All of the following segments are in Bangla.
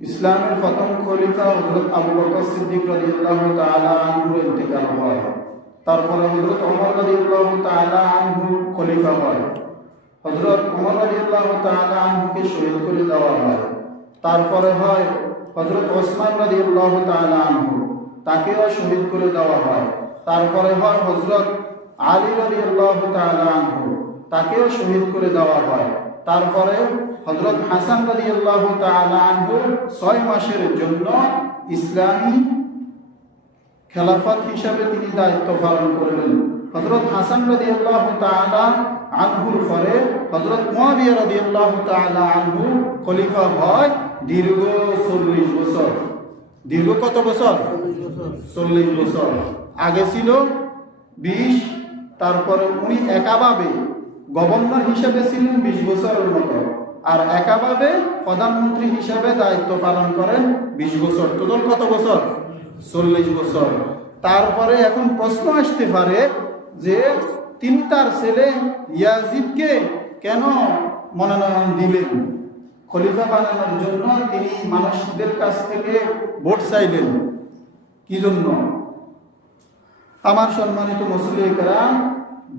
ইসলামের প্রথম খলিফা হযরত আবু বকর সিদ্দিক রাদিয়াল্লাহু তাআলা আনহুর ইন্তেকাল হয়। তারপরে হযরত ওমর রাদিয়াল্লাহু তাআলা আনহু খলিফা হয়। হযরত ওমর রাদিয়াল্লাহু তাআলা আনহুকে শহীদ করে দেওয়া হয়। তারপরে হয় হযরত ওসমান রাদিয়াল্লাহু তাআলা আনহু, তাকেও শহীদ করে দেওয়া হয়। তারপরে হয় হযরত আলী রাদিয়াল্লাহু তাআলা আনহু, তাকেও শহীদ করে দেওয়া হয়। তারপরে হযরত হাসান রাদিয়াল্লাহু তাআলা আনহু 6 মাসের জন্য ইসলামী খেলাফত হিসাবে তিনি দায়িত্ব পালন করলেন। হযরত হাসান রাদিয়াল্লাহু তাআলা আনহুর পরে হযরত মুয়াবিয়া রাদিয়াল্লাহু তাআলা আনহু খলিফা হয় দীর্ঘ 40 বছর। দীর্ঘ কত বছর? 40 বছর। আগে ছিল 20, তারপরে উনি একাভাবে গভর্নর হিসেবে ছিলেন 20 বছরের মতো, আর একাভাবে প্রধানমন্ত্রী হিসেবে দায়িত্ব পালন করেন 20 বছর। টোটাল কত বছর? 40 বছর। তারপরে এখন প্রশ্ন আসতে পারে যে তিনি তার ছেলে ইয়াজিদকে কেন মনোনয়ন দিলেন? খলিফা বানানোর জন্য তিনি মানুষদের কাছ থেকে ভোট চাইলেন, কি জন্য? আমার সম্মানিত মুসলিম কেরাম,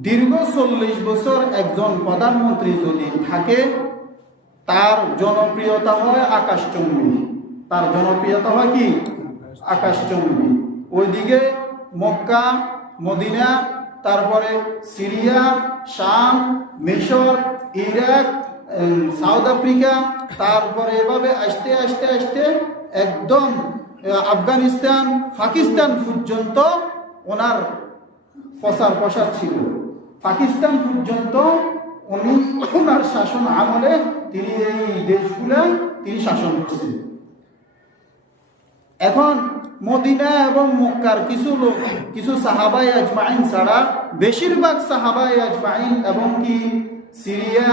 দীর্ঘ 40 বছর একজন প্রধানমন্ত্রী যদি থাকে, তার জনপ্রিয়তা হয় আকাশচুম্বী। তার জনপ্রিয়তা হয় কি? আকাশচুম্বী। ওইদিকে মক্কা, মদিনা, তারপরে সিরিয়া, শাম, মিশর, ইরাক, সাউথ আফ্রিকা, তারপরে এভাবে আসতে আসতে আসতে একদম আফগানিস্তান, পাকিস্তান পর্যন্ত ওনার প্রসার ছিল। পাকিস্তান পর্যন্ত ওনার শাসন আমলে তিনি এই দেশগুলো তিনি শাসন করছেন। এখন মদিনা এবং মক্কার কিছু সাহাবায়ে আজমাইন ছাড়া বেশিরভাগ সাহাবায়ে আজমাইন এবং কি সিরিয়া,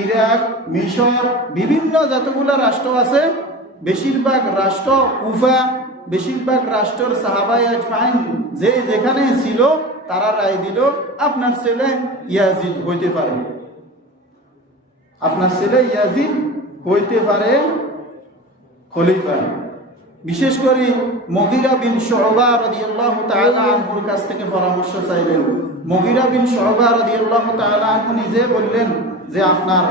ইরাক, মিশর, বিভিন্ন যতগুলো রাষ্ট্র আছে, বেশিরভাগ রাষ্ট্র কুফা, বেশিরভাগ রাষ্ট্রের সাহাবায়ে আজমাইন যে যেখানে ছিল তারা রায় দিল আপনার ছেলে ইয়াজিদ হইতে পারে, আপনার ছেলে ইয়াজিদ হইতে পারে খলিফা। বিশেষ করে মুগীরা বিন শুবা রাদিয়াল্লাহু তাআলা আনহুর কাছ থেকে পরামর্শ চাইলেন। মুগীরা বিন শুবা রাদিয়াল্লাহু তাআলা আনহু নিজে বললেন যে আপনার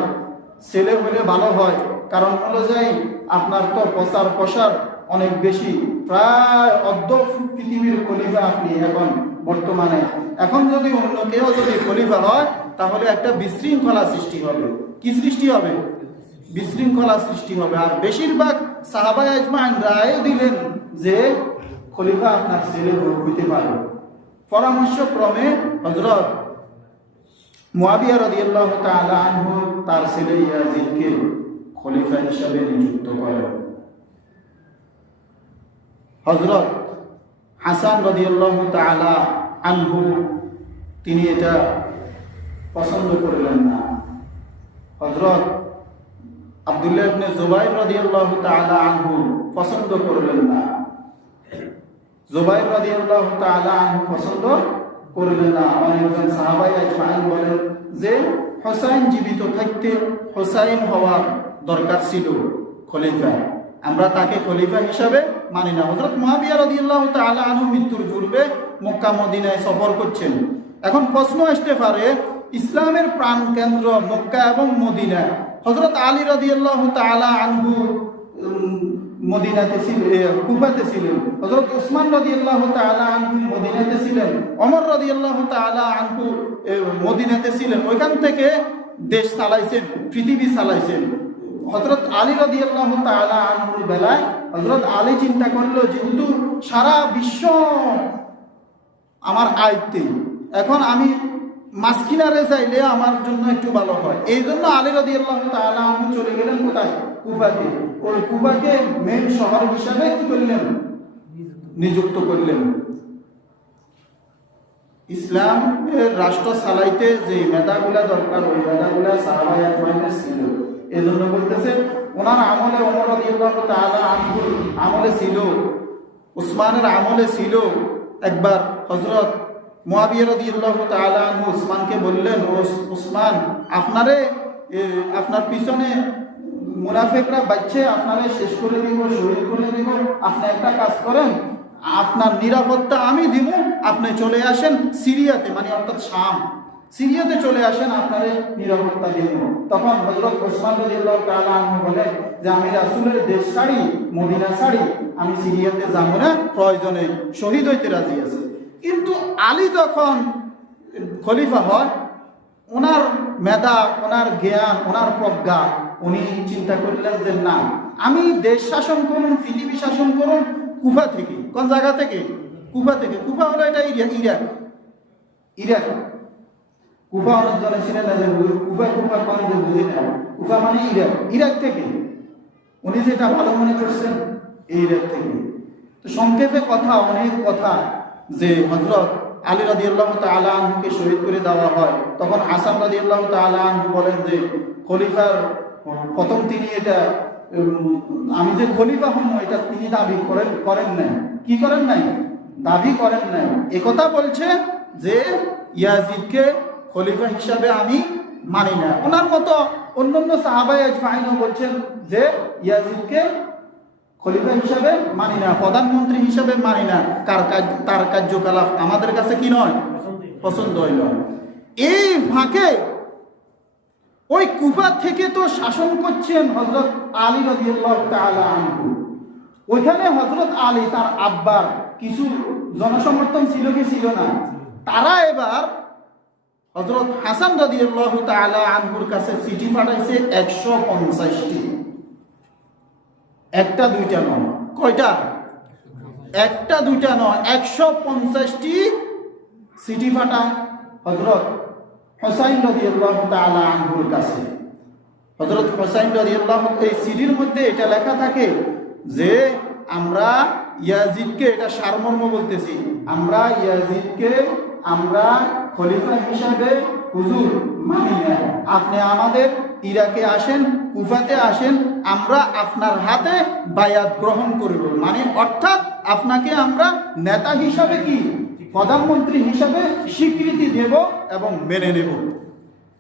ছেলে হলে ভালো হয়, কারণ হলো যে আপনার তো প্রসার অনেক বেশি, প্রায় অর্ধ পৃথিবীর খলিফা আপনি এখন বর্তমানে। এখন যদি অন্য কেউ যদি খলিফা হয় তাহলে একটা বিশৃঙ্খলা সৃষ্টি হবে। কি সৃষ্টি হবে? বিশৃঙ্খলা সৃষ্টি হবে। আর বেশিরভাগ সাহাবায়ে আজমাইন রায় দিলেন যে খলিফা আপনার ছেলে হইতে পারে। পরামর্শক্রমে হযরত মুয়াবিয়া রাদিয়াল্লাহু তাআলা আনহু তার ছেলে ইয়াজিদকে খলিফা হিসেবে নিযুক্ত করেন। হযরত হাসান রাদিয়াল্লাহু তাআলা আনহু তিনি এটা পছন্দ করলেন না। হযরত আব্দুল্লাহ ইবনে জুবাইর রাদিয়াল্লাহু তাআলা আনহু পছন্দ করলেন না। জুবাইর রাদিয়াল্লাহু তাআলা আনহু পছন্দ করলেন না। অনেকজন সাহাবায়ে আজমাইন বলেন যে হুসাইন জীবিত থাকতে হুসাইন হওয়ার দরকার ছিল খলিফা, আমরা তাকে খলিফা হিসাবে মানি না। হযরত মুয়াবিয়া রাদিয়াল্লাহু তাআলা আনহু মৃত্যুর পূর্বে মক্কা মদিনায় সফর করছেন। এখন প্রশ্ন আসতে পারে, ইসলামের প্রাণ কেন্দ্র মক্কা এবং মদিনা, হযরত আলী রাদিয়াল্লাহু তাআলা আনহু মদিনাতে ছিলেন, কুফাতে ছিলেন। হযরত ওসমান রাদিয়াল্লাহু তাআলা আনহু মদিনাতে ছিলেন। ওমর রাদিয়াল্লাহু তাআলা আনহু মদিনাতে ছিলেন। ওইখান থেকে দেশ চালাইছেন, পৃথিবী চালাইছেন। হযরত আলী রাদিয়াল্লাহু তাআলা আনহুর বেলায় হযরত আলী চিন্তা করলো যেহেতু সারা বিশ্ব আমার আয়ত্তে, এখন আমি মাসকিনারে চাইলে আমার জন্য একটু ভালো হয়। এই জন্য আলী রাদিয়াল্লাহু তাআলা আনহু চলে গেলেন কোথায়? কুফাতে। ওই কুফাকে মেন শহর হিসাবে কি করলেন? নিযুক্ত করলেন। ইসলামের রাষ্ট্র চালাইতে যে মেধাগুলা দরকার, ওই মেধাগুলা সাহাবায়ে আজমাইনের ছিল। এই জন্য বলতেছে ওনার আমলে, ওমর রাদিয়াল্লাহু তাআলা আনহুর আমলে ছিল, উসমানের আমলে ছিল। একবার হযরত মুয়াবিয়া রাদিয়াল্লাহু তাআলা আনহু উসমানকে বললেন, ও উসমান, আপনার পিছনে মুনাফিকরা বাচ্চে আপনারা শেষ করে দিব, শহীদ করে দিব। আপনি একটা কাজ করেন, আপনার নিরাপত্তা আমি দিব, আপনি চলে আসেন সিরিয়াতে, মানে অর্থাৎ শাম, সিরিয়াতে চলে আসেন, আপনারে নিরাপত্তা দিব। তখন হযরত ওসমান রাদিয়াল্লাহু তাআলা আনহু বলেন যে আমি রাসূলের দেশ ছাড়ি, মদিনা ছাড়ি, আমি সিরিয়াতে যাব না, প্রয়োজনে শহীদ হইতে রাজি আছি। কিন্তু আলী যখন খলিফা হয়, ওনার মেধা, ওনার জ্ঞান, ওনার প্রজ্ঞা, উনি চিন্তা করলেন যে না, আমি দেশ শাসন করুন, পৃথিবী শাসন করুন কুফা থেকে। কোন জায়গা থেকে? কুফা থেকে। কুফা হলো এটা ইরাক। ইরাক কুফা অনেক জনে ছিলেন না যে কুফা কুফা কোন যে বুঝি না, কুফা মানে ইরাক। ইরাক থেকে উনি যেটা ভালো মনে করছেন, এই ইরাক থেকে। তো সংক্ষেপে কথা, অনেক কথা, যে হযরত আলী রাদিয়াল্লাহু তাআলা আনহুকে শহীদ করে দেওয়া হয়। তখন হাসান রাদিয়াল্লাহু তাআলা আনহু বলেন যে খলিফার প্রথম তিনি এটা আমি যে খলিফা হম এটা তিনি দাবি করেন নাই। কি করেন নাই? দাবি করেন নাই। একথা বলছে যে ইয়াজিদকে খলিফা হিসাবে আমি মানি না। ওনার মতো অন্যান্য সাহাবায়ে আজমাইনও বলছেন যে ইয়াজিদকে খলিফা হিসাবে মানি না, প্রধানমন্ত্রী হিসাবে মানি না, তার কার্যকলাপ আমাদের কাছে কি নয়, পছন্দ হইল। এই ফাঁকে ওই কুফা থেকে তো শাসন করছেন হযরত আলী রাদিয়াল্লাহু তাআলা আনহু। ওইখানে হযরত আলী তার আব্বার কিছু জনসমর্থন ছিল কি ছিল না, তারা এবার হযরত হাসান রাদিয়াল্লাহু তাআলা আনহুর কাছে চিঠি পাঠাইছে 150টি। একটা দুইটা নয়। কয়টা? একটা দুইটা নয়, 150টি চিঠি পাঠায় হযরত হুসাইন রাদিয়াল্লাহু তাআলা আনহুর কাছে। হযরত হুসাইন রাদিয়াল্লাহু, এই চিঠির মধ্যে এটা লেখা থাকে যে আমরা ইয়াজিদকে, এটা সারমর্ম বলতেছি, আমরা ইয়াজিদকে আমরা খলিফা হিসাবে হুজুর মানি না। আপনি আমাদের ইরাকে আসেন, কুফাতে আসেন, আমরা আপনার হাতে বায়াত গ্রহণ করব। মানে অর্থাৎ আপনাকে আমরা নেতা হিসাবে, কি প্রধানমন্ত্রী হিসাবে স্বীকৃতি দেব এবং মেনে নেব।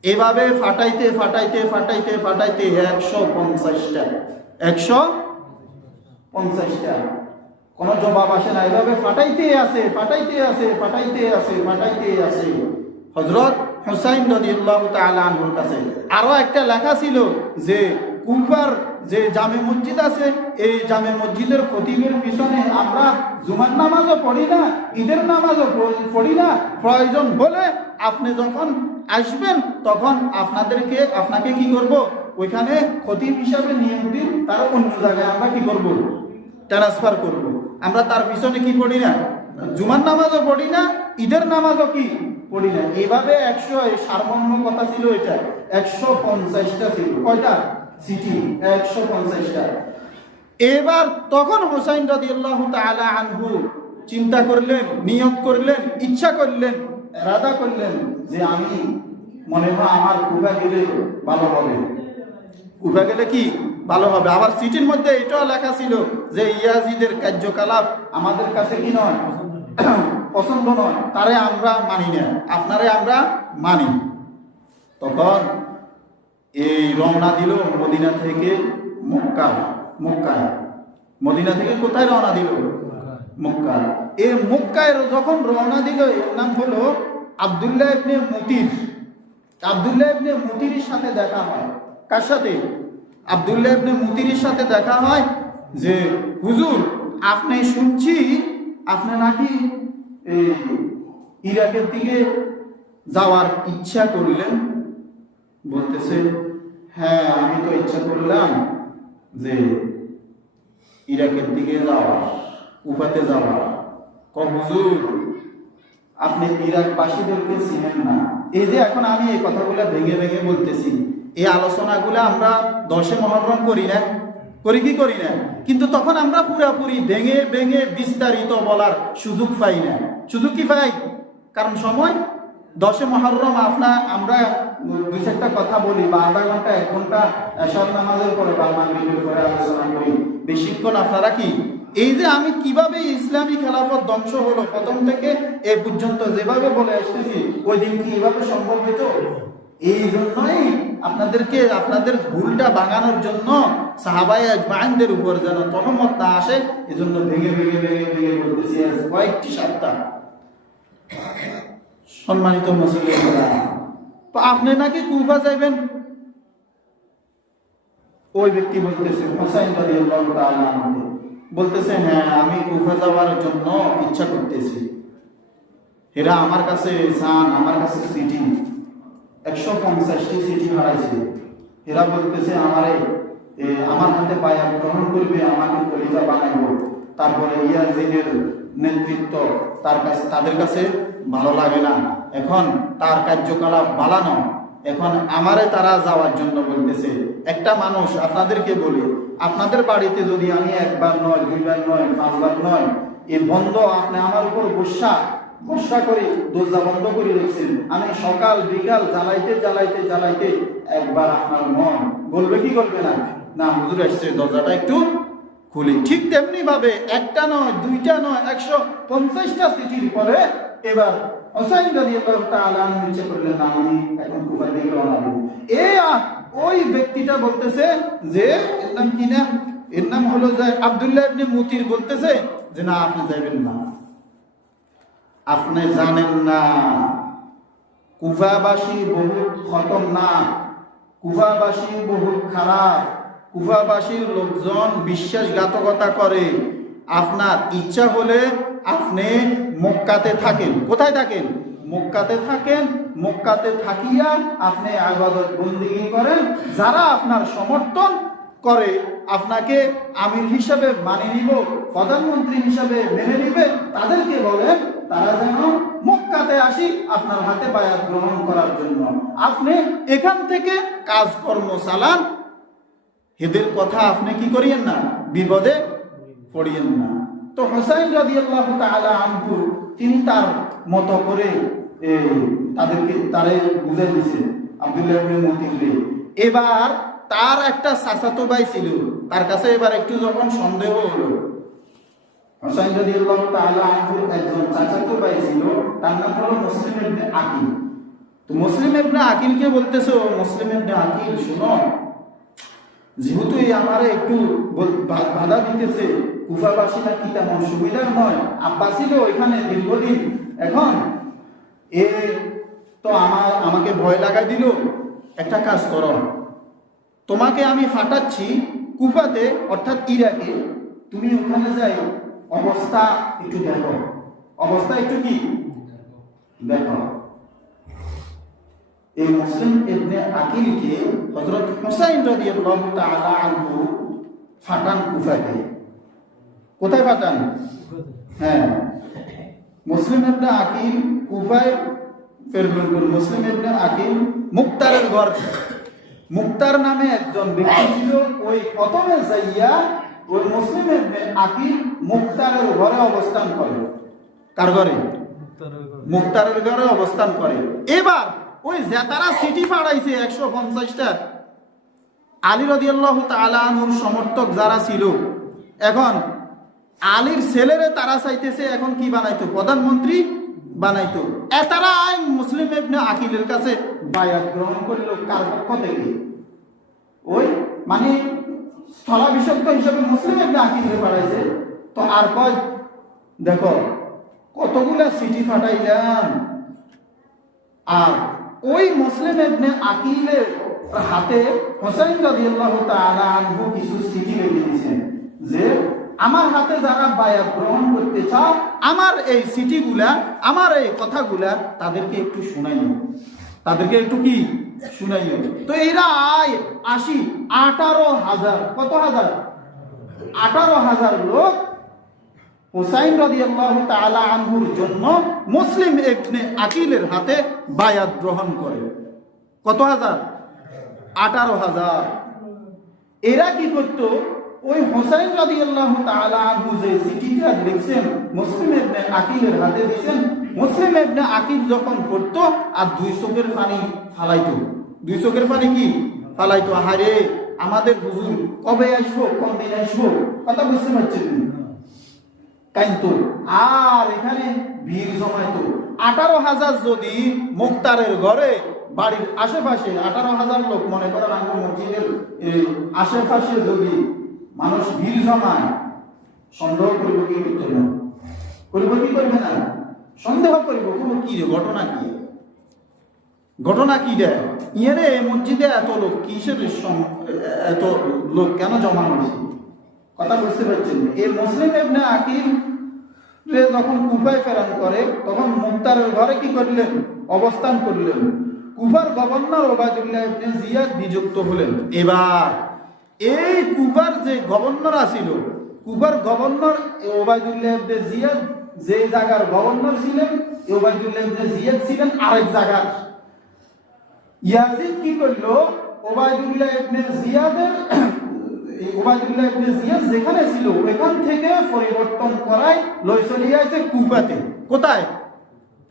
এভাবে ফাটাইতে ফাটাইতে ফাটাইতে ফাটাইতে 150টা, 150টা কোনো জবাব আসে না। এভাবে ফাটাইতে আছে, ফাটাইতে আছে, ফাটাইতে আছে, ফাটাইতে আছে হযরত হুসাইন রাদিয়াল্লাহু তাআলা আনহুর কাছে। আরো একটা লেখা ছিল যে কুফার যে জামে মসজিদ আছে, এই জামে মসজিদের খতিবের পিছনে আমরা জুমার নামাজও পড়ি না, ঈদের নামাজও পড়ি না, প্রয়োজন হলে আপনি যখন আসবেন তখন আপনাকে কি করব, ওইখানে খতিব হিসাবে নিয়োগ দিন, তার অন্য জায়গায় আমরা কি করব, ট্রান্সফার করব। আমরা তার পিছনে কি পড়ি না, জুমার নামাজও পড়ি না, ঈদের নামাজও কি পড়ি না। এইভাবে 100 সারমর্ম কথা ছিল, এটা 150টা ছিল। কয়টা চিঠি? 150টা। এবার তখন হুসাইন রাদিয়াল্লাহু তাআলা আনহু চিন্তা করলেন, নিয়োগ করলেন, ইচ্ছা করলেন, ইরাদা করলেন যে আমি মনে হয় আমার কুফা গেলে ভালো হবে। কুফা গেলে কি ভালো হবে। আবার চিঠির মধ্যে এটাও লেখা ছিল যে ইয়াজিদের কার্যকলাপ আমাদের কাছে কি নয়, পছন্দ নয়, তারে আমরা মানি না, আপনারে আমরা মানি। তখন এই রওনা দিল মদিনা থেকে মক্কা। মদিনা থেকে কোথায় রওনা দিল? মক্কা। এই মক্কায় যখন রওনা দিল, এর নাম হলো আব্দুল্লাহ ইবনে মুতির। আব্দুল্লাহ ইবনে মুতিরের সাথে দেখা হয়। কার সাথে? আব্দুল্লাহ ইবনে মুতিরের সাথে দেখা হয় যে হুজুর, আপনি শুনছি আপনি নাকি ইরাকের দিকে যাওয়ার ইচ্ছা করলেন। বলতেছে হ্যাঁ, আমি তো ইচ্ছা করলাম যে ইরাকের দিকে যাওয়া, কুফাতে যাওয়া। হুজুর, আপনি ইরাকবাসীদেরকে চিনেন না। এই যে এখন আমি এই কথাগুলো ভেঙে ভেঙে বলতেছি, এই আলোচনাগুলো আমরা 10 মুহররম করি না, করি কি করি না? কিন্তু তখন আমরা পুরাপুরি ভেঙে ভেঙে বিস্তারিত বলার সুযোগ পাই না। সুযোগ কি পাই? কারণ সময় 10 মুহররম আমরা 2-4টা কথা বলি, বা আধা ঘন্টা 1 ঘন্টা এশার নামাজের পরে বা মাগরিবের পরে আলোচনা করি। বেশিক্ষণ আপনারা কি, এই যে আমি কিভাবে ইসলামী খেলাফত ধ্বংস হলো, প্রথম থেকে এ পর্যন্ত যেভাবে বলে আসতেছি, ওই দিন কি এভাবে সম্ভব হতো? এই জন্যই আপনাদেরকে আপনাদের ভুলটা ভাঙানোর জন্য সাহাবায়ে আজমাইনদের উপর যেন তহমত না আসে, এজন্য ভেঙে ভেঙে ভেঙে ভেঙে বলতেছি কয়েকটি সপ্তাহ। সম্মানিত মুসলিমরা, তো আপনি নাকি কুফা যাইবেন? ওই ব্যক্তি বলতেছে, হুসাইন রাদিয়াল্লাহু তাআলা আনহু বলতেছে, হ্যাঁ আমি কুফা যাওয়ার জন্য ইচ্ছা করতেছি। এরা আমার কাছে চান, আমার কাছে সিটি 150টি সিটি হারাইছে। এরা বলতেছে আমার হাতে বায়াত গ্রহণ করবে, আমাকে খলিফা বানাইব। তারপরে ইয়াজিদের নেতৃত্ব তাদের কাছে ভালো লাগে না, এখন তার কার্যকলাপ বাড়ানো, এখন আমারে তারা যাওয়ার জন্য বলতেছে। একটা মানুষ, আপনাদেরকে বলি, আপনাদের বাড়িতে যদি আমি একবার নয়, দুইবার নয়, পাঁচবার নয়, এই বন্ধ আপনি আমার উপর বর্ষা করে দরজা বন্ধ করে রেখেছেন, আমি সকাল বিকাল জ্বালাইতে জ্বালাইতে জ্বালাইতে একবার আপনার মন বলবে কি করবে না, না হুজুর আসছে দরজাটা একটু খুলি। ঠিক তেমনি ভাবে একটা নয়, দুইটা নয়, 150টা সিটির পরে এবার হুসাইন রাদিয়াল্লাহু তাআলা নিচে করলেন, না আমি এখন কুফা দিকে রওনা দেব। ওই ব্যক্তিটা বলতেছে যে এর নাম কি না, এর নাম হলো যে আব্দুল্লাহ ইবনে মুতির, বলতেছে যে না আপনি যাবেন না, আপনি জানেন না কুফাবাসী বহুত খতরনাক, কুফাবাসী বহুত খারাপ, কুফাবাসীর লোকজন বিশ্বাসঘাতকতা করে। আপনার ইচ্ছা হলে আপনি মক্কাতে থাকেন। কোথায় থাকেন? মক্কাতে থাকেন। মক্কাতে থাকিয়া আপনি ইবাদত বন্দেগী করেন। যারা আপনার সমর্থন করে, আপনাকে আমির হিসাবে মানে নিব, প্রধানমন্ত্রী হিসাবে মেনে নিবে, তাদেরকে বলেন তারা যেন মক্কাতে আসি আপনার হাতে বায়াত গ্রহণ করার জন্য। আপনি এখান থেকে কাজকর্ম চালান, এদের কথা আপনি কি করিয়েন না, বিপদে পড়িয়েন না। তো হুসাইন রাদিয়াল্লাহু তাআলা আনহু তিনি তার মতো করে তারে বুঝাই দিয়েছেন আব্দুল্লাহ ইবনে মুতিকে। এবার তার একটা চাচাতো ভাই ছিল, তার কাছে এবার একটু যখন সন্দেহ হলো, হুসাইন রাদিয়াল্লাহু তাআলা আনহু একজন চাচাতো ভাই ছিল, তার নাম হলো মুসলিম ইবনে আকিল। তো মুসলিম ইবনে আকিলকে বলতেছে, ও মুসলিম ইবনে আকিল শুনো, যেহেতু আমারে একটু বাধা দিতেছে, কুফাবাসীরা কি তেমন সুবিধার নয়, আব্বা ছিল ওইখানে দীর্ঘদিন, এখন তো আমাকে ভয় লাগাই দিল। একটা কাজ করো, তোমাকে আমি ফাটাচ্ছি কুফাতে, অর্থাৎ ইরাকে, তুমি ওখানে যাই অবস্থা একটু দেখো, অবস্থা একটু কি দেখো। এই মুসলিম ইবনে আকিলকে হযরত হুসাইন রাদিয়াল্লাহু তাআলা আনহু ফাটান কুফাতে। কোথায় ফাটান? হ্যাঁ, মুসলিম ইবনে আকিল কুফায় ফেরলেন। মুসলিম ইবনে আকিল মুক্তারের ঘর, মুক্তার নামে একজন ব্যক্তি ছিল, ওই প্রথমে যাইয়া ওই মুসলিম ইবনে আকিল মুক্তারের ঘরে অবস্থান করে। কার ঘরে? মুক্তারের ঘরে অবস্থান করে। এবার ওই যে তারা সিটি ফাড়াইছে 150টা, আলী রাদিয়াল্লাহু তাআলা আনহুর সমর্থক যারা ছিল, এখন আলীর ছেলেরে তারা চাইতেছে এখন কি বানাইতো, প্রধানমন্ত্রী বানাইতো। তারা মুসলিম ইবনে আকিলের কাছে বায়াত গ্রহণ করলো। কার পক্ষ থেকে? ওই মানে স্থলাভিষিক্ত হিসেবে মুসলিম ইবনে আকিলকে পাঠাইছে। তো আর কয় দেখো কতগুলা সিটি ফাটাইলাম, আর ওই মুসলিম ইবনে আকিলের হাতে হুসাইন রাদিয়াল্লাহু তাআলা আনহু কিছু সিটি রেখে দিয়েছেন যে আমার হাতে যারা বায়াত গ্রহণ করতে চাও, আমার এই সিটিগুলা, আমার এই কথাগুলা তাদেরকে একটু শুনাইও, তাদেরকে একটু কি শুনাইও। তো এরা 18,000 কত হাজার? 18,000 লোক হুসাইন রাদিয়াল্লাহু তাআলা আনহুর জন্য মুসলিম ইবনে আকিলের হাতে বায়াত গ্রহণ করে। কত হাজার? 18,000। এরা কি করতো, ওই হুসাইন রাদিয়াল্লাহু তাআলা আনহু যে চিঠিটা লিখছেন মুসলিম ইবনে আকিলের হাতে দিয়েছেন, মুসলিম ইবনে আকিল যখন পড়তো আর দুই চোখের পানি ফালাইতো, দুই চোখের পানি কি ফালাইতো, আরে আমাদের হুজুর কবে আসবো, কবে আসবো, কথা বুঝতে পারছেন, কাইতো। আর এখানে ভিড় জমাইতো। 18,000 যদি মুক্তারের ঘরে বাড়ির আশেপাশে 18,000 লোক, মনে করেন আমার মসজিদের আশেপাশে যদি মানুষ ভিড় জমায়, সন্দেহ করিব কি করতে না, করিব কি করবে না, সন্দেহ করিব কোনো কি রে ঘটনা কি, ঘটনা কি রে ইয়ে মসজিদে এত লোক কিসের, এত লোক কেন জমা হয়েছে, কথা বুঝতে পারছেন। এই মুসলিম ইবনে আকিল যখন কুফায় প্রেরণ করে তখন মুক্তারের ঘরে কি করলেন, অবস্থান করলেন। কুফার গভর্নর ওবায়দুল্লাহ ইবনে জিয়াদ নিযুক্ত হলেন। এবার এই কুফার যে গভর্নর আছিল, কুফার গভর্নর ওবায়দুল্লাহ ইবনে জিয়াদ যে জায়গার গভর্নর ছিলেন, ওবায়দুল্লাহ ইবনে জিয়াদ ছিলেন আরেক জায়গার। ইয়াজিদ কি করলো, ওবায়দুল্লাহ ইবনে জিয়াদ যেখানে ছিল ওইখান থেকে পরিবর্তন করায় লই চলিয়ে আছে কুফাতে। কোথায়?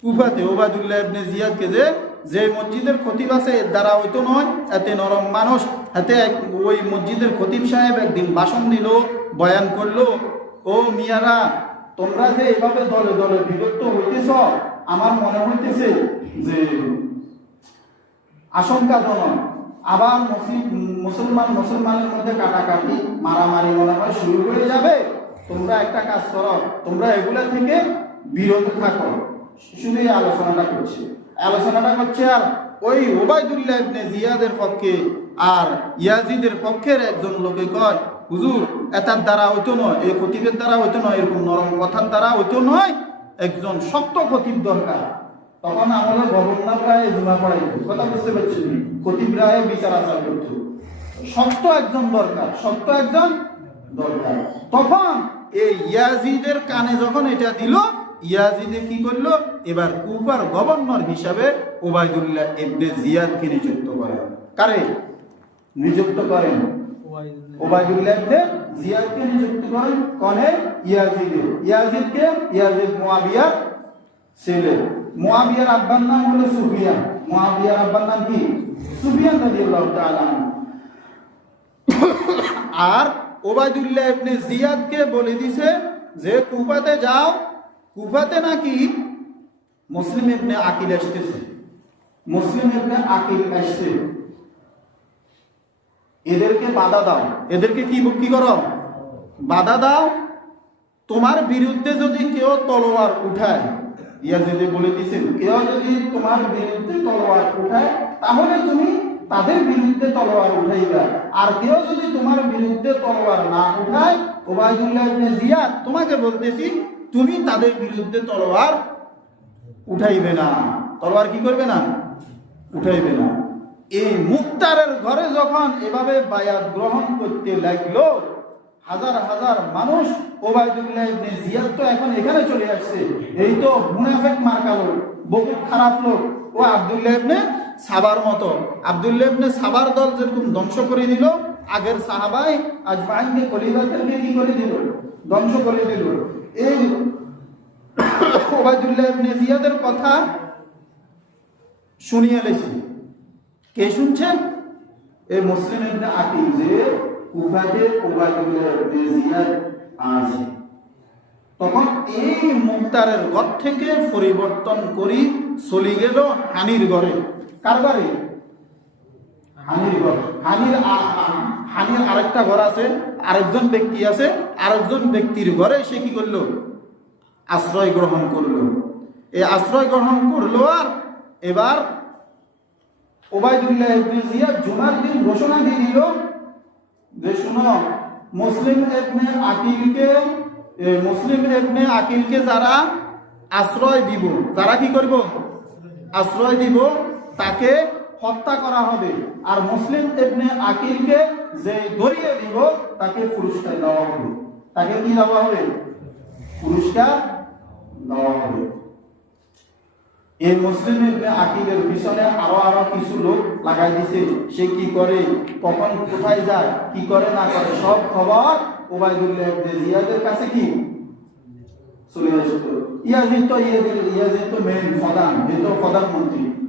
কুফাতে। ওবায়দুল্লাহ ইবনে জিয়াদকে যে মসজিদের খতিব আছে এর দ্বারা হইতো নয়, এতে নরম মানুষ, এতে ওই মসজিদের খতিব সাহেব একদিন ভাষণ দিল, বয়ান করলো, ও মিয়ারা তোমরা যে এভাবে দলে দলে বিভক্ত হইতেছ, আমার মনে হইতেছে যে আশঙ্কাজনক, আবার মুসলমানের মধ্যে কাটাকাটি মারামারি মনে হয় শুরু হয়ে যাবে। তোমরা একটা কাজ করো, তোমরা এগুলা থেকে বিরত থাকো। শুধু এই আলোচনাটা করছে আর ওই ওবায়দুল্লাহ ইবনে জিয়াদের পক্ষে আর ইয়াজিদের পক্ষের একজন লোকে কয়, হুজুর এটার দ্বারা হইতো নয়, এই খতিবের দ্বারা হইতো নয়, এরকম নরম কথার দ্বারা হইতো নয়, একজন শক্ত খতিব দরকার। তখন আমাদের গভর্নর রায় জমা পড়াইত, কথা বুঝতে পারছেন, খতিব রায় বিচার আচার করত, শক্ত একজন দরকার, শক্ত একজন দরকার। তখন এই ইয়াজিদের কানে যখন এটা দিল, ইয়াজিদে কি করলো, এবার কুফার গভর্নর হিসাবে ওবায়দুল্লাহ ইবনে জিয়াদকে নিযুক্ত করেন। কারে নিযুক্ত করেন? ওবায়দুল্লাহ ইবনে জিয়াদকে নিযুক্ত করেন। কোনে? ইয়াজিদে। ইয়াজিদকে, ইয়াজিদ মুয়াবিয়ার ছেলে। মুয়াবিয়ার আব্বার নাম হলো সুফিয়ান। মুয়াবিয়ার আব্বার নাম কি? সুফিয়ান রাদিয়াল্লাহু তাআলা। আর ওবায়দুল্লাহ ইবনে জিয়াদকে বলে দিছে যে কুফাতে যাও, কুফাতে নাকি মুসলিম ইবনে আকিল আসতেছে, মুসলিম ইবনে আকিল আসছে, এদেরকে বাধা দাও, এদেরকে কি করো, বাধা দাও। তোমার বিরুদ্ধে যদি কেউ তলোয়ার উঠায়, ইয়াজিদে বলে দিয়েছেন, কেউ যদি তোমার বিরুদ্ধে তলোয়ার উঠায় তাহলে তুমি তাদের বিরুদ্ধে তলোয়ার উঠাইবা, আর কেউ যদি তোমার বিরুদ্ধে তলোয়ার না উঠায়, ওবায়দুল্লাহ ইবনে জিয়াদ তোমাকে বলতেছি, তুমি তাদের বিরুদ্ধে তলোয়ার উঠাইবে না। তলোয়ার কি করবে না? উঠাইবে না। এই মুক্তারের ঘরে যখন এভাবে বায়াত গ্রহণ করতে লাগলো, হাজার হাজার মানুষ, ওবায়দুল্লাহ ইবনে জিয়াদ তো এখন এখানে চলে আসছে, এই তো মুনাফিক মার্কা লোক, বহুত খারাপ লোক, ও আব্দুল্লাহ ইবনে সাবার মতো। আব্দুল্লাহ ইবনে সাবার দল যেরকম ধ্বংস করে দিল, আগের সাহাবাই আজমাইনকে খলিফাদেরকে কি করে দিল? ধ্বংস করে দিল। এই ওবায়দুল্লাহ ইবনে জিয়াদের কথা শুনিয়ে লেছি। কে শুনছেন? এই মুসলিম ইবনে আকিল যে কুফাতে ওবায়দুল্লাহ ইবনে জিয়াদ আছে। তখন এই মুক্তারের ঘর থেকে পরিবর্তন করি চলে গেল হানির ঘরে। কার ঘরে? হানির ঘর। হানির আরেকটা ঘর আছে, আরেকজন ব্যক্তি আছে, আরেকজন ব্যক্তির ঘরে সে কি করলো? আশ্রয় গ্রহণ করলো। এই আশ্রয় গ্রহণ করলো। আর এবার ওবায়দুল্লাহ ইবনে জিয়াদ জুমার দিন ঘোষণা দিয়ে দিল যে শুনো, মুসলিম ইবনে আকিলকে যারা আশ্রয় দিব, যারা কি করব? আশ্রয় দিব, তাকে হত্যা করা হবে। আর মুসলিম ইবনে আকিলকে যে ধরিয়ে দিব তাকে পুরস্কার দেওয়া হবে। তাকে কি দেওয়া হবে? পুরস্কার দেওয়া হবে। এই মুসলিম ইবনে আকিলের পিছনে আরো কিছু লোক লাগাই দিছে। সে কি করে, কখন কোথায় যায়, কি করে না করে, সব খবর ওবায়দুল্লাহ ইবনে জিয়াদের কাছে কি চলে আসতো। ইয়াজিদ তো মেন প্রধান, যেহেতু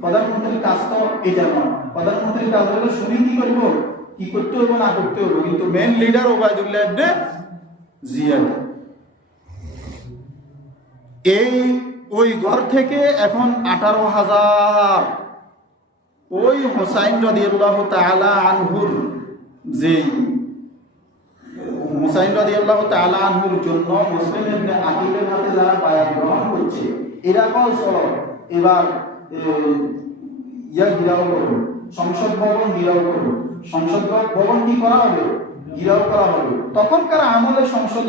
প্রধানমন্ত্রীর কাজ তো এটা নয়। প্রধানমন্ত্রীর কাজ হলো শুনি কি করব, কি করতে হবে না করতে হবে, কিন্তু মেন লিডার ওবায়দুল্লাহ ইবনে জিয়াদ। এই ওই ঘর থেকে এখন ওই হুসাইন রাদিয়াল্লাহু তাআলা আনহুর যে হুসাইন রাদিয়াল্লাহু তাআলা আনহুর জন্য মুসলিম ইবনে আকিলের হাতে যারা বায়াত গ্রহণ করছে, এরা কল চলো এবার ঘিরাও করো, সংসদ ভবন ঘিরাও করো। সংসদ ভবন কি করা হবে? ঘিরাও করা হবে। তখনকার আমলে সংসদ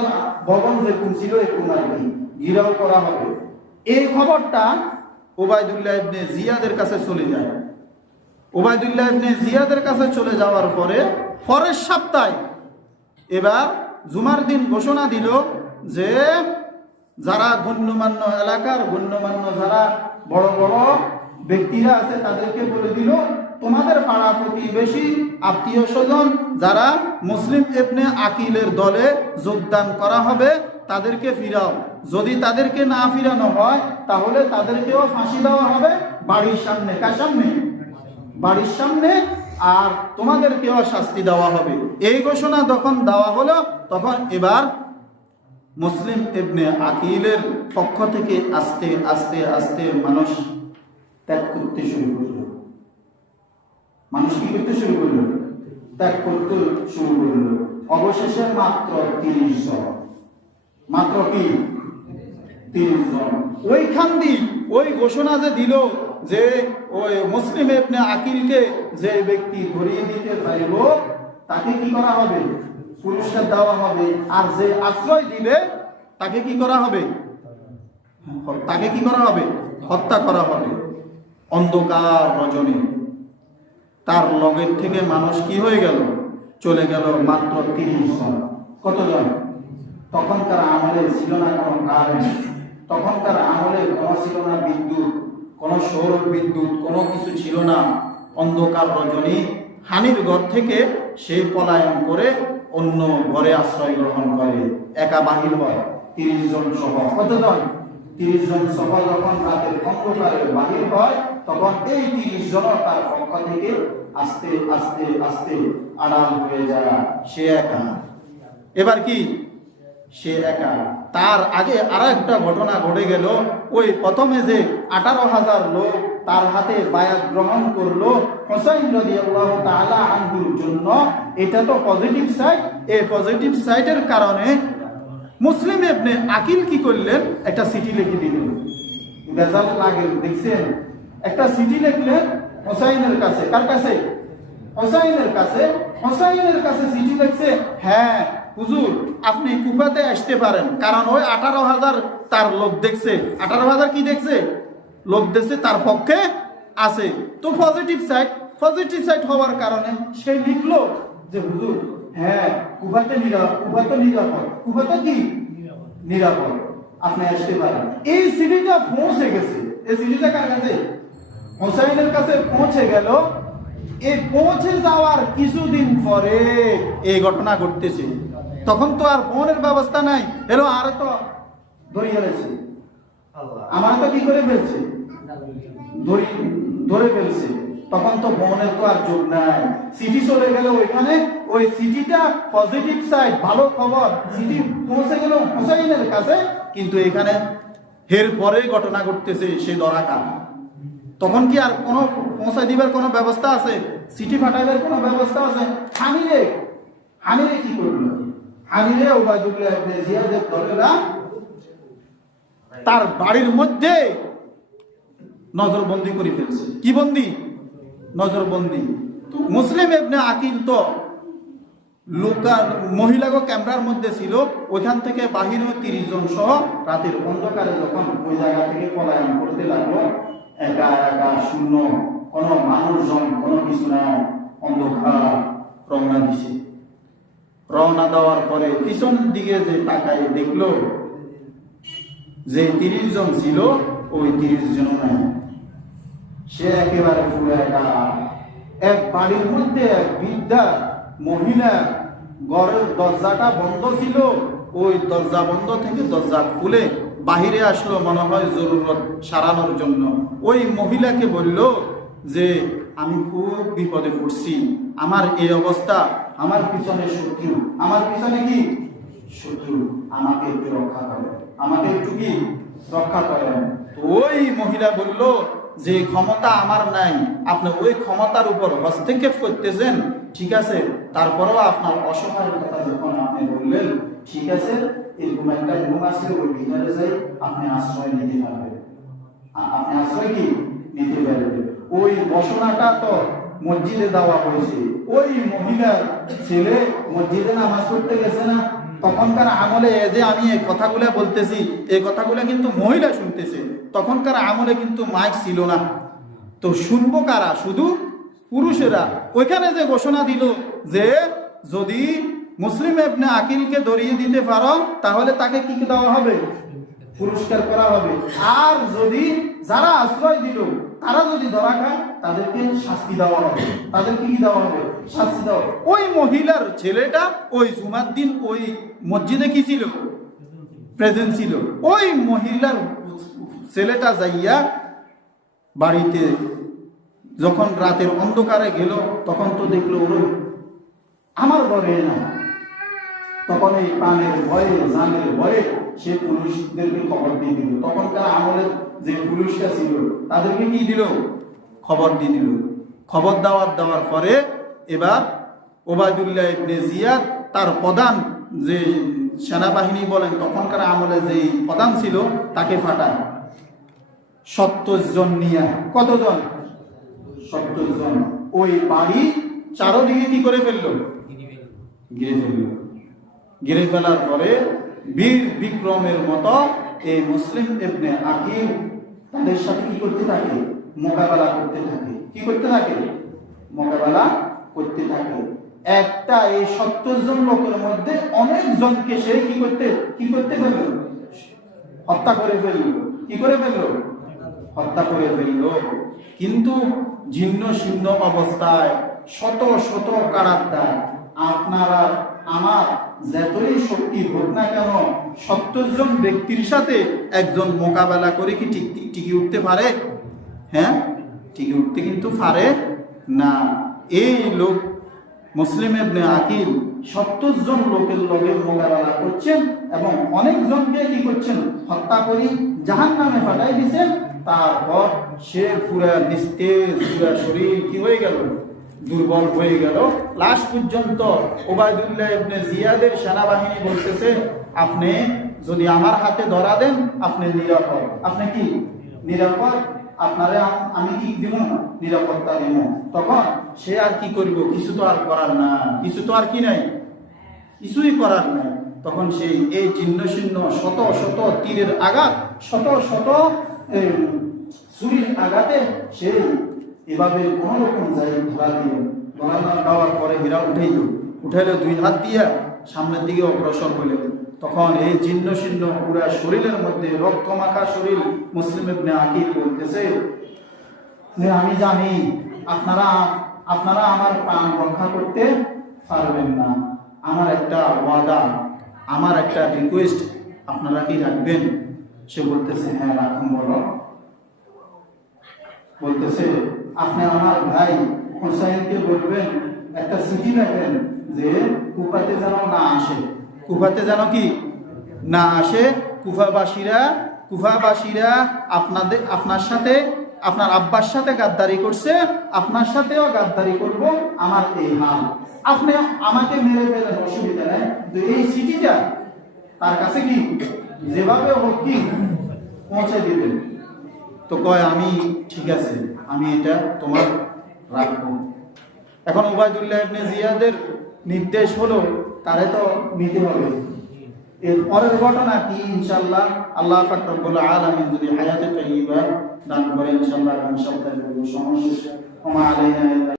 ভবন যেরকম ছিল এরকম আর কি ঘিরাও করা হবে। এই খবরটা ওবায়দুল্লাহ ইবনে জিয়াদের কাছে চলে যায়। ওবায়দুল্লাহ ইবনে জিয়াদের কাছে চলে যাওয়ার পরে পরের সপ্তাহে এবার জুমার দিন ঘোষণা দিল যে যারা গণ্যমান্য এলাকার গণ্যমান্য যারা বড় বড় ব্যক্তিরা আছে তাদেরকে বলে দিল, তোমাদের পাড়া প্রতিবেশী আত্মীয় স্বজন যারা মুসলিম ইবনে আকিলের দলে যোগদান করা হবে তাদেরকে ফিরাও। যদি তাদেরকে না ফিরানো হয় তাহলে তাদেরকেও ফাঁসি দেওয়া হবে বাড়ির সামনে। কার সামনে? বাড়ির সামনে। আর তোমাদেরকেও শাস্তি দেওয়া হবে। এই ঘোষণা যখন দেওয়া হলো তখন এবার মুসলিম ইবনে আকিলের পক্ষ থেকে আস্তে আস্তে আস্তে মানুষ ত্যাগ করতে শুরু করলো। মানুষ কি করতে শুরু করলো? ত্যাগ করতে শুরু করলো। অবশেষে মাত্র 30 জন। মাত্র কি 30 জন। ওইখান দিয়ে ওই ঘোষণা যে দিল যে ওই মুসলিম ইবনে আকিলকে যে ব্যক্তি ধরিয়ে দিতে চাইব তাকে কি করা হবে? পুরস্কার দেওয়া হবে। আর যে আশ্রয় দিবে তাকে কি করা হবে? তাকে কি করা হবে? হত্যা করা হবে। অন্ধকার রজনী তার লগের থেকে মানুষ কি হয়ে গেল? চলে গেল মাত্র 30 জন। কতজন? তখনকার আমলে ছিল না কোনো কারেন্ট, তখনকার আমলে কোনো ছিল না বিদ্যুৎ, কোনো সৌর বিদ্যুৎ, কোনো কিছু ছিল না। অন্ধকার রজনী হানির ঘর থেকে সেই পলায়ন করে অন্য ঘরে আশ্রয় গ্রহণ করে, একা বাহির হয় 30 জন সহ। কতজন? 30 জন সহ যখন রাতের অন্ধকারে বাহির হয় তখন এই 30 জন তার পক্ষ থেকে আস্তে আস্তে আস্তে আড়াল হয়ে যায়। সে একা। এবার কি? সে একা। তার আগে আর একটা ঘটনা ঘটে গেল। ওই প্রথমে যে 18,000 লোক তার হাতে বায়াত গ্রহণ করলো হুসাইন রাদিয়াল্লাহু তাআলা আনহুর জন্য, এটা তো পজিটিভ সাইড। এই পজিটিভ সাইডের কারণে মুসলিম ইবনে আকিল কি করলেন? একটা চিঠি লিখে দিলেন। বেজাল লাগে দেখছেন? একটা চিঠি লিখলেন হুসাইনের কাছে। কার কাছে? হুসাইনের কাছে। হুসাইনের কাছে চিঠি লিখছে, হ্যাঁ হুজুর আপনি কুফাতে আসতে পারেন, কারণ ওই 18,000 তার লোক দেখছে। 18,000 কি দেখছে? লোক দেখছে তার পক্ষে আছে। তো পজিটিভ সাইড হওয়ার কারণে সে লিখলো যে হুজুর হ্যাঁ কুফাতে নিরাপদ, কুফাতে কি নিরাপদ, আপনি আসতে পারেন। এই চিঠিটা পৌঁছে গেছে। এই চিঠিটা কার কাছে? হুসাইনের কাছে পৌঁছে গেল। এই পৌঁছে যাওয়ার কিছুদিন পরে এই ঘটনা ঘটতেছে। তখন তো আর ফোনের ব্যবস্থা নাই। এলো আর তো ধরিয়ে ফেলছে, আমার তো কি করে ফেলছে? ধরে ফেলছে। তখন তো ফোনের তো আর যোগ নাই। চিঠি চলে গেল ওইখানে। ওই চিঠিটা পজিটিভ সাইড, ভালো খবর। চিঠি পৌঁছে গেল হুসাইনের কাছে, কিন্তু এখানে এর পরে ঘটনা ঘটতেছে সে দরাকার। তখন কি আর কোনো পৌঁছায় দিবার কোনো ব্যবস্থা আছে? চিঠি পাঠাইবার কোনো ব্যবস্থা আছে? হানিরে কি করলো? হানিরে ওবায়দুল্লাহ ইবনে জিয়াদের দলেরা তার বাড়ির মধ্যে নজরবন্দি করে ফেলছে। কি বন্দি? নজরবন্দি। মুসলিম ইবনে আকিল তো মহিলাগো ক্যামেরার মধ্যে ছিল। ওইখান থেকে বাহির হয়ে 30 জন সহ রাতের অন্ধকারে যখন ওই জায়গা থেকে পলায়ন করতে লাগলো, একা একা শূন্য, কোনো মানুষজন, কোনো কিছু নাই, অন্ধকার রওনা দিছে। রওনা দেওয়ার পরে পিছন দিকে যে তাকায় দেখলো যে 30 জন ছিল ওই 30 জন নাই। সে একেবারে পুরো একা। এক বাড়ির মধ্যে এক বৃদ্ধা মহিলা, ঘরের দরজাটা বন্ধ ছিল, ওই দরজা বন্ধ থেকে দরজা খুলে বাহিরে আসলো, মনে হয় জরুরত সারানোর জন্য। ওই মহিলাকে বলল যে আমি খুব বিপদে পড়ছি, আমার এই অবস্থা, আমার পিছনে শত্রু, আমার পিছনে কি শত্রু, আমাকে একটু রক্ষা করেন, আমাকে একটু কি রক্ষা করেন। তো ওই মহিলা বলল যে ক্ষমতা আমার নাই, আপনি ওই ক্ষমতার উপর হস্তক্ষেপ করতেছেন, ঠিক আছে, তারপরেও আপনার অসহায়ের কথা যখন আপনি বললেন, ঠিক আছে, এরকম একটা রুম আছে, ওই ভিতরে যাই, আপনি আশ্রয় নিতে পারবেন, আপনি আশ্রয় কি নিতে পারবেন। ওই বসনাটা তো মসজিদে দেওয়া হয়েছে, ওই মহিলার ছেলে মসজিদে নামাজ পড়তে গেছে না, তখনকার আমলে যে আমি এই কথাগুলো বলতেছি, এই কথাগুলো কিন্তু মহিলা শুনতেছে, তখনকার আমলে কিন্তু মাইক ছিল না, তো শুনবো কারা? শুধু পুরুষেরা। ওইখানে যে ঘোষণা দিল যে যদি মুসলিম ইবনে আকিলকে ধরিয়ে দিতে পারো তাহলে তাকে কি দেওয়া হবে? পুরস্কার করা হবে। আর যদি যারা আশ্রয় দিল তারা যদি ধরা খায় তাদেরকে শাস্তি দেওয়া হবে, তাদেরকে কি দেওয়া হবে? শাস্তি দেওয়া। ওই মহিলার ছেলেটা ওই জুমার দিন ওই মসজিদে কি ছিল? প্রেজেন্ট ছিল। ওই মহিলার ছেলেটা যাইয়া বাড়িতে যখন রাতের অন্ধকারে গেল, তখন তো দেখলো ওর আমার ঘরে না, তখন এই প্রাণের ভয়ে, জানের ভয়ে সে পুরুষদেরকে খবর দিয়ে দিল। তখনকার আমলের যে পুরুষটা ছিল তাদেরকে কি দিল? খবর দিয়ে দিল। খবর দেওয়ার পরে এবার ওবায়দুল্লাহ ইবনে জিয়াদ তার প্রধান যে সেনাবাহিনী বলেন তখনকার আমলে যে প্রধান ছিল তাকে ফাটায় 70 জন নিয়ে। কতজন? 70 জন। ওই বাড়ি চারদিকে কি করে ফেললো? ঘিরে ফেললো। ঘিরে ফেলার পরে বীর বিক্রমের মতো এই মুসলিম ইবনে আকিল তাদের সাথে কি করতে থাকে? মোকাবেলা করতে থাকে। কি করতে থাকে? মোকাবেলা করতে থাকে। একটা এই 70 জন লোকের মধ্যে অনেক জনকে সে কি করতে ফেললো? হত্যা করে ফেললো। কি করে ফেললো? হত্যা করে ফেললো। কিন্তু জীর্ণ শীর্ণ অবস্থায় শত শত কারাগার, আপনারা আমার যতই শক্তি হোক না কেন 70 জন ব্যক্তির সাথে একজন মোকাবেলা করে কি টিকে উঠতে পারে? হ্যাঁ, টিকে উঠতে কিন্তু পারে না। এই লোক মুসলিম ইবনে আকিল 70 জন লোকের লগে মোকাবেলা করছেন এবং অনেক জনকে কি করছেন? হত্যা করে জাহান্নামে পাঠাই দিয়েছেন। তারপর সে পুরা নিস্তেজ, পুরা শরীর কি হয়ে গেল? দুর্বল হয়ে গেল। লাস্ট পর্যন্ত ওবায়দুল্লাহ ইবনে জিয়াদের সেনাবাহিনী বলতেছে, আপনি যদি আমার হাতে ধরা দেন আপনি নিরাপদ। আপনি কি নিরাপদ? আপনারে আমি কি দিব? নিরাপত্তা দিব। তখন সে আর কি করব? কিছু তো আর করার না, কিছু তো আর কি নাই, কিছুই করার নাই। তখন সেই এই জীর্ণ শীর্ণ শত শত তীরের আঘাত, শত শত ছুরির আঘাতে সে এভাবে কোন রকম যাই ধরা দিয়ে দেওয়ার পরে হীরা উঠাইল 2 হাত দিয়া সামনের দিকে অগ্রসর হইল। তখন এই জীর্ণ শীর্ণ পুরা শরীরের মধ্যে রক্ত মাখা শরীর মুসলিম ইবনে আকিল বলতেছে যে আমি জানি আপনারা আমার প্রাণ রক্ষা করতে পারবেন না। আমার একটা ওয়াদা, আমার একটা রিকোয়েস্ট আপনারা কি রাখবেন? সে বলতেছে হ্যাঁ রাখুন। বলো। বলতেছে আপনি আমার ভাই হুসাইনকে বলবেন একটা চিঠি লেখেন যে কুফাতে যেন না আসে। কুফাতে যেন কি না আসে। কুফাবাসীরা আপনার সাথে, আপনার আব্বার সাথে গাদ্দারি করছে, আপনার সাথেও গাদ্দারি করব। আমার এই হাল, আপনি আমাকে মেরে ফেলেন, অসুবিধা নেই, কিন্তু এই চিঠিটা তার কাছে কি যেভাবে হোক কি পৌঁছে দিবেন। তো কয় আমি ঠিক আছে, আমি এটা তোমার রাখবো। এখন ওবায়দুল্লাহ ইবনে জিয়াদের নির্দেশ হলো তারে তো নিতে হবে। এর পরের ঘটনা কি ইনশাআল্লাহ আল্লাহ পাক রব্বুল আলামিন যদি হায়াতে তাইয়্যিবা দান করে ইনশাআল্লাহ আগামী সপ্তাহে সমস্যা